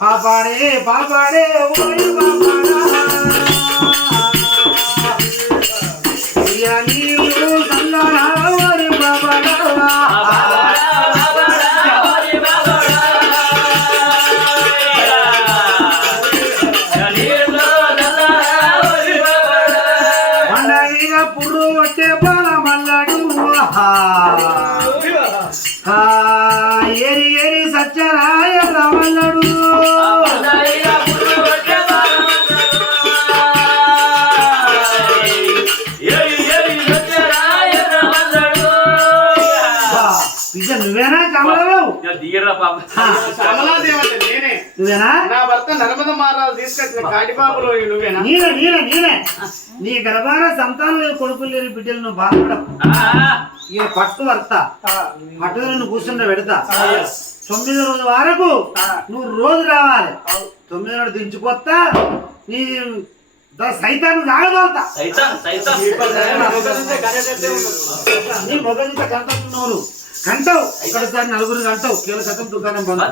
বাবারে বাবারে ওরে বাবারা। నువ్వేనా కమలరావు? కమలాదేవి అంటే నేనే. నువ్వేనా? నా భర్త నర్మద మహారాజు తీసుకొచ్చిన కాటిబాబులో నువ్వేనా? నీనే నీనే నీనే నీ గర్భాన సంతానం కొడుకులు లేని బిడ్డలు నువ్వు బాధపడవు ఇక పట్టు వస్తా పట్టుదల నువ్వు కూర్చుంటే పెడతా. తొమ్మిది రోజు వరకు నువ్వు రోజు రావాలి. తొమ్మిది నాడు దించుకొస్తా నీ సైతాన్ని తాగదోల్తా నీ మొగలింత కంటున్నావు కంటావు. ఒకటిసారి నలుగురు కంటావు. కీల శతం దుకాణం బంద్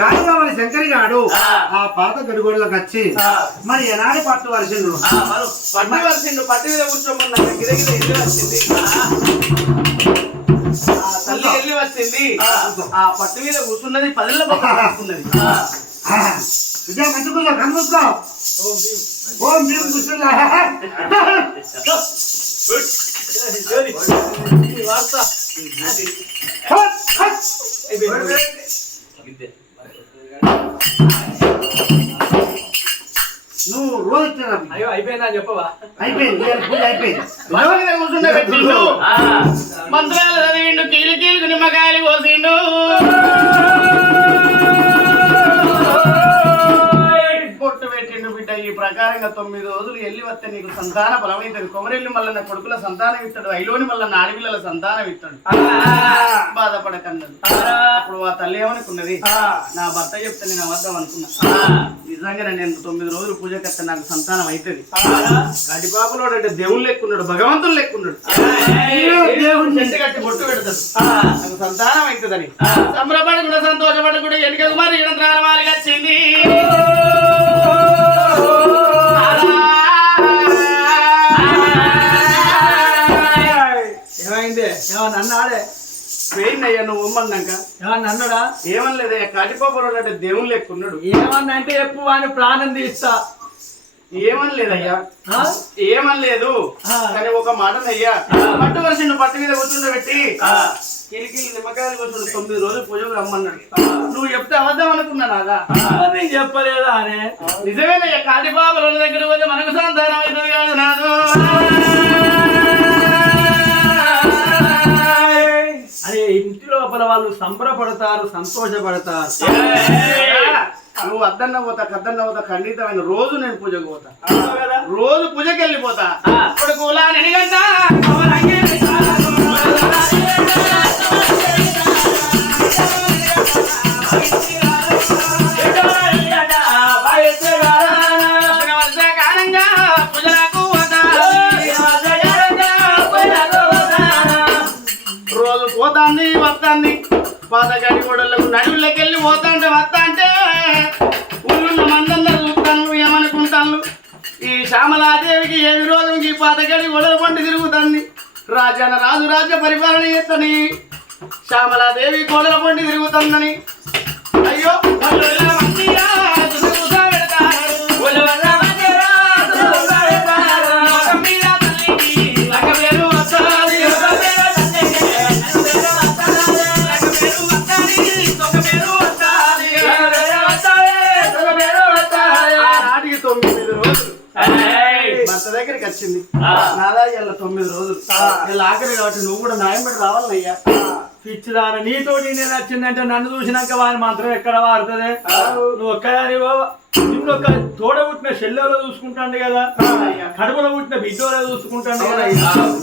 కాళీబాబు శంకరి గాడు ఆ పాత గడిగోడలకు వచ్చి మరి ఎనాడు పట్టు వర్షండు పట్టి వచ్చిండు పట్టి మీద కూర్చోమన్నా వచ్చింది ఆ. తల్లి వెళ్ళి వచ్చింది ఆ. పట్టు మీద కూర్చున్నది పదిళ్ళ పక్కన కూర్చున్నది. విజయ మంచి కూర్చో కనుక్కో ఓ మేము కూర్చున్నా. వార్త నువ్వు రోజు అయ్యో అయిపోయిందా చెప్పవా? అయిపోయింది పూజ అయిపోయింది. పట్టు ప్రకారంగా తొమ్మిది రోజులు ఎల్లి వస్తే నీకు సంతాన బలమైతుంది కొమరెల్లి నా కొడుకుల సంతానం ఇస్తాడు. ఐలోని మల్ల నా ఆడపిల్లల సంతానం ఇస్తాడు. బాధపడకన్నది. అప్పుడు ఆ తల్లి ఏమనుకున్నది? నా భర్త చెప్తే నేను అబద్ధం అనుకున్నా. నిజంగా నేను తొమ్మిది రోజులు పూజ కట్ట నాకు సంతానం అవుతుంది. కడిపాపలోడు అంటే దేవుడు లెక్కున్నాడు భగవంతుడు లెక్కున్నాడు. దేవుడు చెట్టు కట్టి బొట్టు పెడతాడు. నాకు సంతానం అవుతుందని. సంబరపడకుండా సంతోషపడకుండా ఎన్నిక కుమారి అయ్యా నువ్వు ఉమ్మన్నాక ఏమన్నా అన్నాడా? ఏమనలేదయ్యా కాటిపాపలోడు అంటే దేవుడు లెక్కున్నాడు. ఏమన్నా అంటే చెప్పు వాని ప్రాణం తీస్తా. ఏమనలేదయ్యా? ఏమనలేదు. కానీ ఒక మాట అయ్యా పట్టు వలసిండు పట్టు మీద కూర్చుండబెట్టి కిలికిలి నిమ్మకాయలు కూర్చుండు తొమ్మిది రోజులు పూజకు రమ్మన్నాడు. నువ్వు చెప్తే అబద్ధం అనుకున్నా నాదా? నీకు చెప్పలేదా అనే? నిజమేనయ్యా కాటి బాబుల దగ్గర పోతే మనకు సంతానం అవుతుంది కాదు నాదు. లోపల వాళ్ళు సంబరపడతారు సంతోషపడతారు. నువ్వు అద్దన్న పోతా కద్దన్న పోతా ఖండితమైన రోజు నేను పూజకు పోతా. అవును కదా? రోజు పూజకి వెళ్ళిపోతా. ఇప్పుడు కూలా నెనిగంట వర్షాకాలంగా పోతాంది వస్తాంది. పాతగాడి గోడలకు నడువులకెళ్ళి పోతా అంటే వస్తా అంటే ఊళ్ళున్న మందందరూ చూస్తాను ఏమనుకుంటాను. ఈ శ్యామలాదేవికి ఏ విరోధం ఈ పాతగాడి గోడల పండి తిరుగుతుంది. రాజాన రాజు రాజ్య పరిపాలన చేస్తని శ్యామలాదేవి గోడల పండి తిరుగుతుందని. అయ్యో వచ్చింది. నాదా ఇలా తొమ్మిది రోజులు. ఇలా ఆఖరి కాబట్టి నువ్వు కూడా న్యాయం పెట్టి రావాలయ్యా పిచ్చిదాన నీతోటి నేను వచ్చిందంటే నన్ను చూసినాక వాని మంత్రం ఎక్కడ వాడుతుంది? నువ్వు ఒక్కదాని నిన్ను ఒక తోడ పుట్టిన షెల్లలో చూసుకుంటాండు కదా. కడుపులో పుట్టిన బిడ్డలో చూసుకుంటాండు కదా.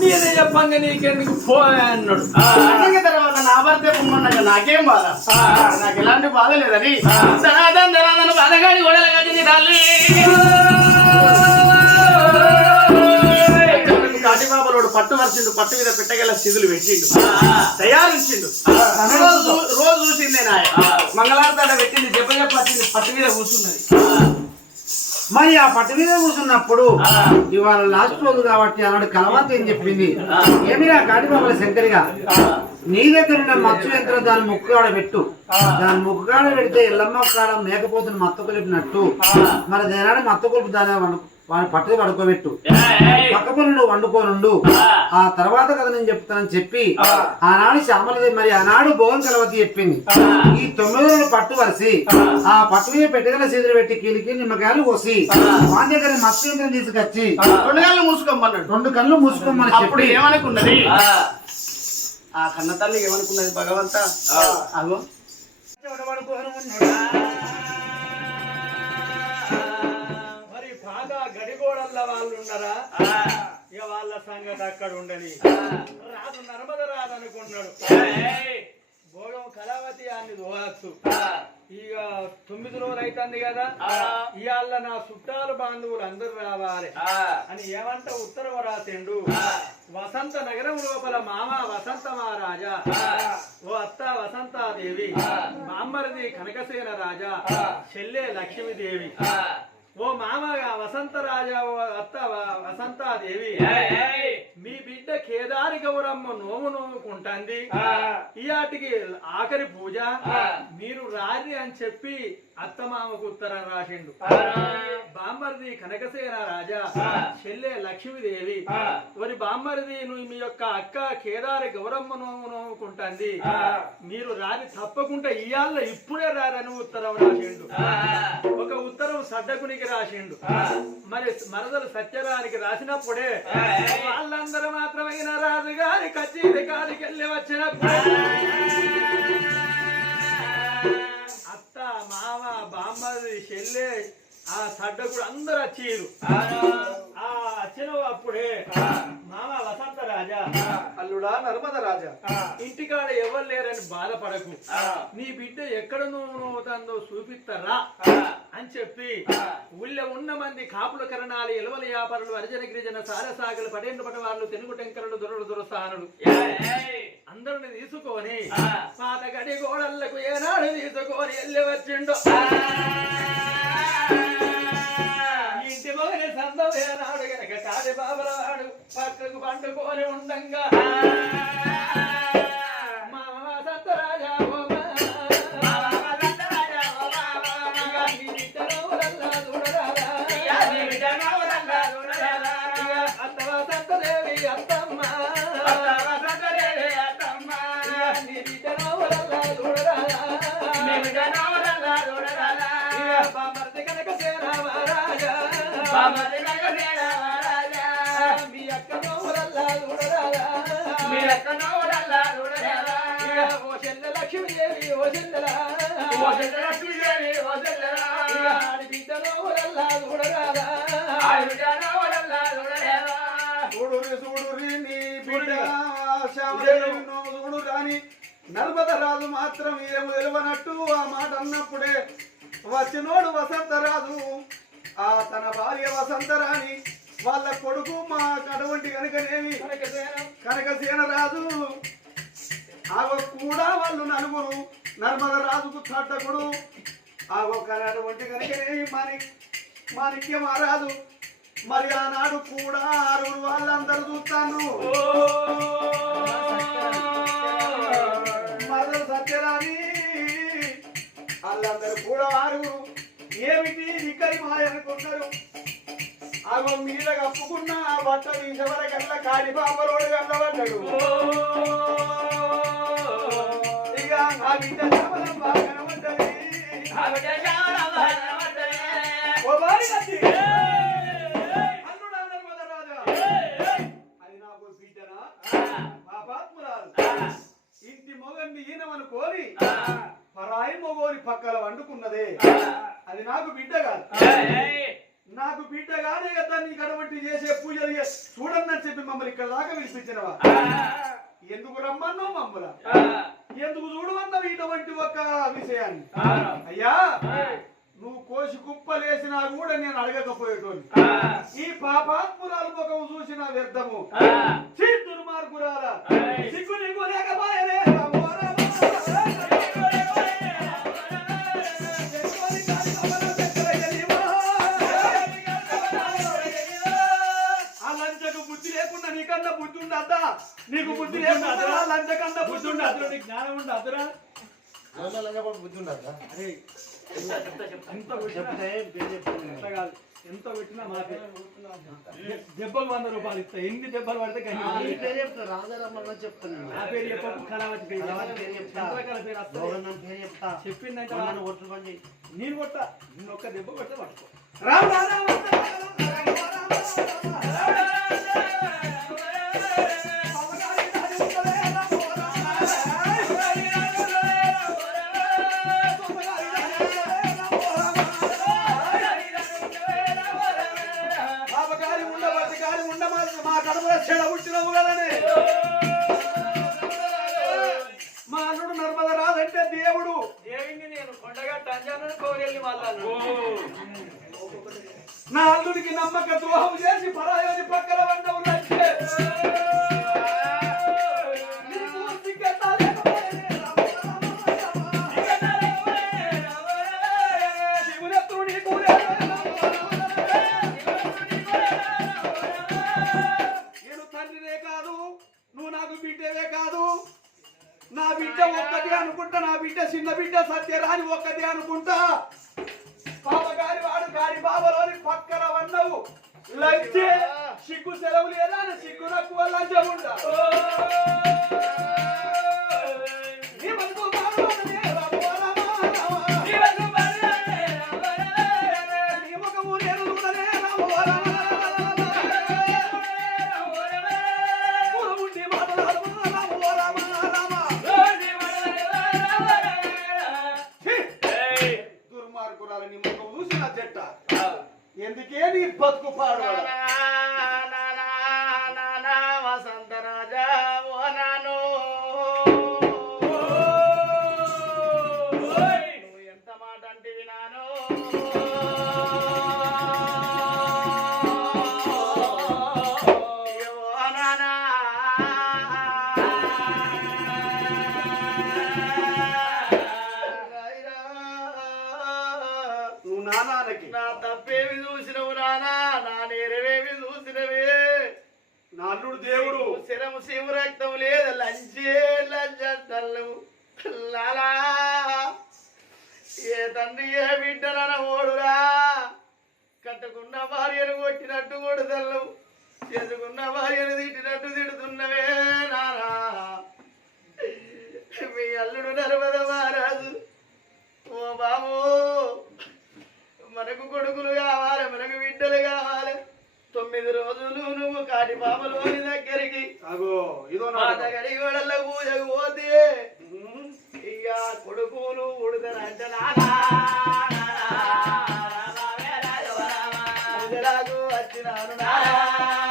నేనే చెప్పంగా నీకెందుకు పో అన్నాడు. తర్వాత నా భర్తే పొమ్మన్నాక నాకేం బాధ? నాకు ఎలాంటి బాధ లేదని. ధనాదన్ ధనాదన్ బాధగాడి కట్టింది తల్లి. పట్టు వరిచిండు పట్టు మీద పెట్టగల స్థితులు పెట్టిండు. తయారించిండు. రోజు రోజు చూసిందే నాయ మంగళారతాడ పెట్టింది దెబ్బ చెప్ప వచ్చింది పట్టు మీద కూర్చున్నది. మరి ఆ పట్టు మీద కూర్చున్నప్పుడు ఇవాళ లాస్ట్ రోజు కాబట్టి ఆనాడు కలవాత ఏం చెప్పింది. ఏమిరా కాటి బాబుల శంకరిగా? నీ దగ్గర ఉన్న మచ్చు యంత్రం దాని ముక్కు కాడ పెట్టు. దాని ముక్కు కాడ పెడితే ఎల్లమ్మ కాడ మేకపోతుని మత్త కొలిపినట్టు. మరి దేనాడు మత్త కొలుపు దాని వండు- వాడి పట్టు పడుకోబెట్టు పక్క పనులు వండుకోనుండు ఆ. తర్వాత కదా నేను చెప్తానని చెప్పి ఆనాడు శ్యామలది మరి ఆనాడు భోగం కలవతి చెప్పింది. ఈ తొమ్మిది రోజులు పట్టు వరిసి ఆ. పట్టు మీద పెట్టగల సీదులు పెట్టి కీలికి నిమ్మకాయలు కోసి వాని దగ్గర మత్స్య తీసుకొచ్చి రెండు గంటలు మూసుకోమన్నాడు. రెండు కళ్ళు మూసుకోమని అప్పుడు చెప్పి ఏమనుకున్నది? ఆ. కన్న తల్లి ఏమనుకున్నది భగవంత? అగో. వాళ్ళు ఉన్నారా? ఇక వాళ్ళ సంగతి అక్కడ ఉండని. రాదు నర్మద రాదనుకున్నాడు భోగం కళావతి అని దోహచ్చు ఇక తొమ్మిది రోజులు అవుతుంది కదా. ఇవాళ నా చుట్టాలు బాంధవులు అందరూ రావాలి. అని ఏమంట ఉత్తరం రాసిండు వసంత నగరం లోపల మామ వసంత మహారాజా. ఓ అత్త వసంతాదేవి. మామ్మరిది కనకసేన రాజా. చెల్లె లక్ష్మీదేవి. ఓ మామగా వసంత రాజా ఓ అత్త వసంతాదేవి మీ బిడ్డ కేదారి గౌరమ్మ నోము నోముకుంటుంది. ఇయాటికి ఆఖరి పూజ. మీరు రారి అని చెప్పి అత్త మామకు ఉత్తరం రాసిండు. బామ్మరిది కనకసేన రాజా చెల్లె లక్ష్మీదేవి. మరి బామ్మరిది నువ్వు మీ యొక్క అక్క కేదారి గౌరమ్మ నోము నోముకుంటుంది మీరు రారి తప్పకుండా ఇయాళ్ళ ఇప్పుడే రారని ఉత్తరం రాసిండు. ఒక ఉత్తరం సడ్డకునికి రాసిండు. మరి మరదలు సత్యరానికి రాసినప్పుడే వాళ్ళందరూ మాత్రమైన రాజుగారి కచేరి కాడికి వెళ్ళి వచ్చినప్పుడే బామ్మది చెల్లె ఆ సడ్డకుడు అందరు వచ్చారు. ఆ వచ్చిన అప్పుడే మామ వసంత రాజా. అల్లుడా నర్మద రాజా. ఇంటికాడ ఎవరు లేరని బాధపడకు. నీ బిడ్డ ఎక్కడ నువ్వు నవ్వుతుందో చూపిస్తారా అని చెప్పి ఊళ్ళో ఉన్న మంది కాపుల కరణాలు ఎలవల వ్యాపారులు అర్జన గిరిజన సారసాగలు పటేంద్ర పట వాళ్ళు తెనుగు టెంకరులు దొరలు దొరసానులు. అందరిని తీసుకొని పాత గడి గోడళ్ళకు ఏనాడు తీసుకొని వెళ్ళి వచ్చిండు. ఇంటి మొగని సందం ఏనాడు గనక కాడి బాబల వాడు పక్కకు పండుకొని ఉండంగా. మామ సత్తరాజా ఓ మీ ఓ చెల్లె లక్ష్మీదేవి ఓ చెల్లెలా ఆడి చూడరాదా చూడురి నీ బిడ్డ చూడు రాని నర్మద రాజు మాత్రం ఏమి తెలివనట్టు ఆ మాట అన్నప్పుడే వచ్చినోడు వసంతరాజు ఆ తన భార్య వసంతరాణి వాళ్ళ కొడుకు మా కడవంటి కనుకనేమి కనకసేన. రాజు. ఆగో కూడా వాళ్ళు నలుగురు నర్మద రాజుకు తట్టకుడు. ఆగో కనటువంటి కనుకనేమి మాని మాణిక్య మహారాజు మరి ఆనాడు కూడా ఆరుగురు వాళ్ళందరూ చూస్తాను ఇద్దరి ఇక్కడి మాయ అనుకున్నారు అగో మీద కప్పుకున్న ఆ బట్ట తీసేవరకల్లా కాడి పాపరోడు కళ్ళబడ్డాడు ఇక నా బిడ్డ శ్యామలం బాగా కనబడ్డది. నాకు బిడ్డ కాదు. నాకు బిడ్డ కాదే కదా నీకు అటువంటి చేసే పూజలు చూడన్నని చెప్పి మమ్మల్ని ఇక్కడ దాకా పిలిపించినవా? ఎందుకు రమ్మన్నావు మమ్మల ఎందుకు చూడమన్నావు ఇటువంటి ఒక విషయాన్ని? అయ్యా నువ్వు కోసి కుప్పలేసినా కూడా నేను అడగకపోయేటోని ఈ పాపాత్మురాలు ముఖం చూసిన వ్యర్థము. దుర్మార్గురాల. సిగ్గు నీకు నీకన్నా బుద్ధి ఉండద్దా నీకు బుద్ధి లేకుండా ఆ లంచకన్నా బుద్ధి ఉండదు నీకు జ్ఞానం ఉండు అదురా బుద్ధి ఉండదా అరే ఎంత కొట్టినా? చెప్తే పేరు చెప్తాను ఎంత కాదు. ఎంత పెట్టినా దెబ్బలు వంద రూపాయలు ఇస్తా. ఎన్ని దెబ్బలు పడితే పేరు చెప్తా. రాజారామన్న చెప్తాను నా పేరు చెప్పకు కళావతి పేరు కళావతి పేరు చెప్తా. చంద్రకళ పేరు వస్తుంది గౌరవం పేరు చెప్తా. చెప్పిందంటే పని చేయి నేను కొట్ట నిన్ను ఒక్క దెబ్బ కొడితే పట్టుకో. రామ రామ ఉండమాలి మా కడుపులో చెడ పుట్టినవు కదని. మా అల్లుడు నర్మద రాదంటే దేవుడు. దేవిని నేను కొండగట్ట అంజాను కోరెల్లి మళ్ళా నా అల్లుడికి నమ్మక ద్రోహం చేసి పరాయోని ఒక్కటి అనుకుంటా నా బిడ్డ చిన్న బిడ్డ సత్యరాని ఒక్కటి అనుకుంటా. పాపగారి వాడు గాడి బాబలోని పక్కన వన్నవు లంచే సిగ్గు సెలవు లేదా? సిగ్గు నక్కువ లంచం ఉండ Bye. తండ్రి ఏ బిడ్డలన ఓడురా? కట్టుకున్న భార్యను కొట్టినట్టు కొడుతల్లు. చేసుకున్న భార్యను తిట్టినట్టు తిడుతున్నవే నానా. మీ అల్లుడు నర్మద మహారాజు ఓ బాబు మనకు కొడుకులు కావాలి మనకు బిడ్డలు కావాలి. తొమ్మిది రోజులు నువ్వు కాటి పాపలోని దగ్గరికి అగో ఇదో పూజకు పోతే ఇక కొడుకులు ఉడతనంట నాకు వచ్చినాను ఏతము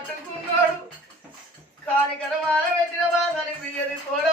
అట్టుకున్నాడు కాని కరమాల పెట్టిన బాధని కూడా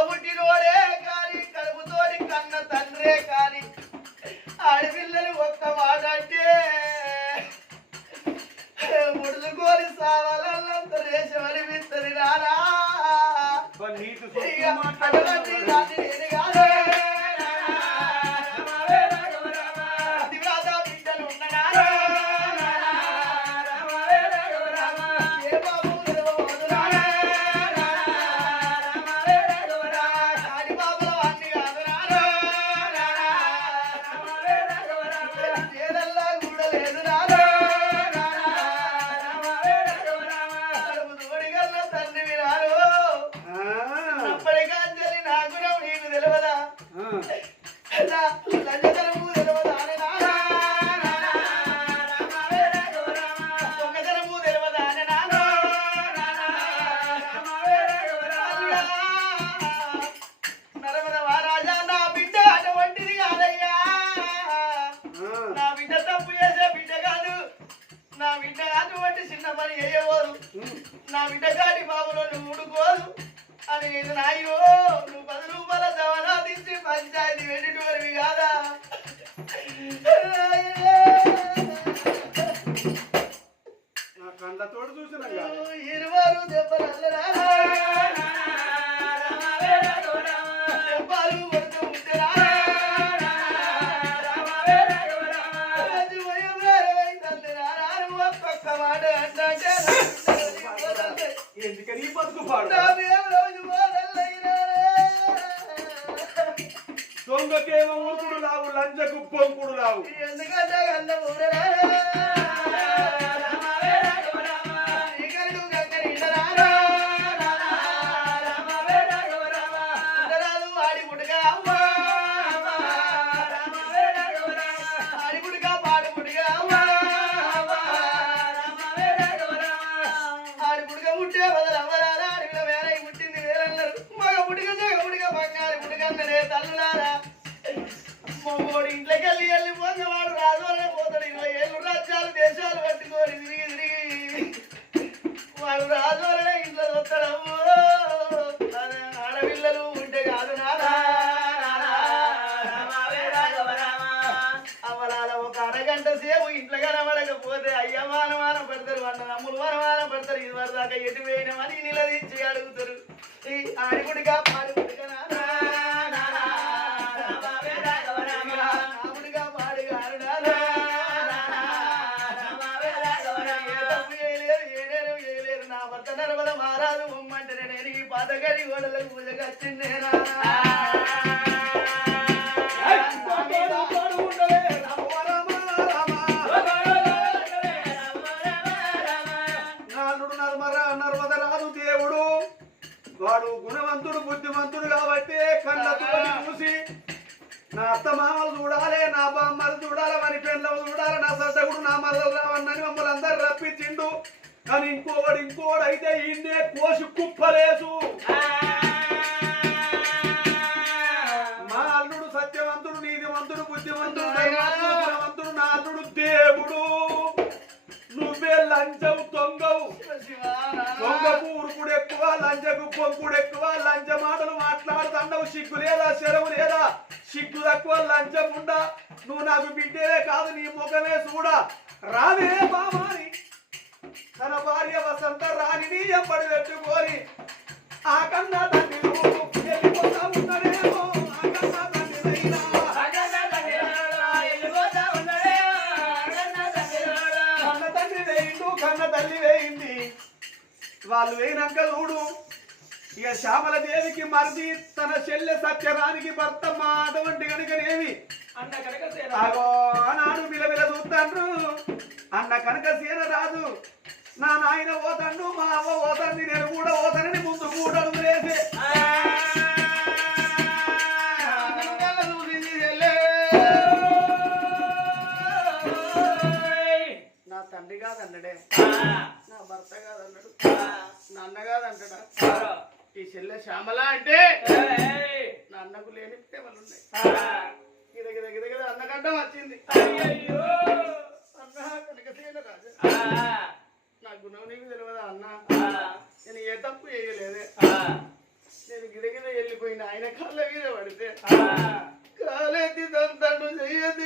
బాబులో నువ్వు ఊడుకోదు అని ఇది నాయో నువ్వు పది రూపాయల జవానా తీసి పంచాయతీ వెళ్ళినవి కాదా? నా కళ్ళతోడు చూసిన ఇరువారు దెబ్బలు దెబ్బలు దొంగకేమో ఊరుకుడు లావు లంచకు పొంకుడు లావు ఎందుకంటే గంట ఊరరా. కనబడకపోతే అయ్య వారం పెడతారు వాళ్ళ అన్న వారం వారం పెడతారు. ఇది వారి దాకా ఎటు పోయినామని నిలదీచి అడుగుతారు. ఈ ఆడిగుడిగా పాడిగుడిగా నా భర్త నర్మద మహారాజు బొమ్మంటేనే నేను ఈ పాతగడి గోడలకు పూజగా వచ్చిందేనా మాటలు మాట్లాడుతున్నావు సిగ్గు లేదా సెలవు లేదా? సిగ్గు తక్కువ లంచం ఉండా. నువ్వు నాకు బిడ్డేదే కాదు నీ ముఖమే చూడా. రావే బామాని తన భార్య వసంత రాణిని ఎప్పటి పెట్టుకొని ఆ కన్నా తండ్రి నువ్వు వెళ్ళిపోతా ఉన్నాడేమో ఆ కన్నా తండ్రి నైనా. కన్న తండ్రి వేయిండు కన్న తల్లి వేయింది వాళ్ళు వేయినాక చూడు ఇక శ్యామల దేవికి మరిది తన చెల్లె సత్యరానికి భర్త మా అటువంటి కనుకనేమి అన్న కనుక బిలబిల చూస్తాండ్రు అన్న కనుక సీన రాజు నా నాయన పోతాండు మా అవ్వ పోతాంది నేను కూడా పోతానని ముందు కూడా అడుగులేసి నా తండ్రి కాదన్నడే. నా భర్త కాదన్నాడు. నా అన్న కాదంటాడా చెల్లె శ్యామల అంటే? నా అన్నకు లేని ప్రేమలు ఉన్నాయి. గిద గిద అన్నగడ్డం వచ్చింది. నా గుణం నీకు తెలియదా అన్న? నేను ఏ తప్పు చేయలేదే. నేను గిద వెళ్ళిపోయిన ఆయన కాళ్ళ మీద పడితే కాలెత్తి తంతాడు చెయ్యెత్తి